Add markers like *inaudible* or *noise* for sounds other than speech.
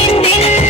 Thank *laughs* you.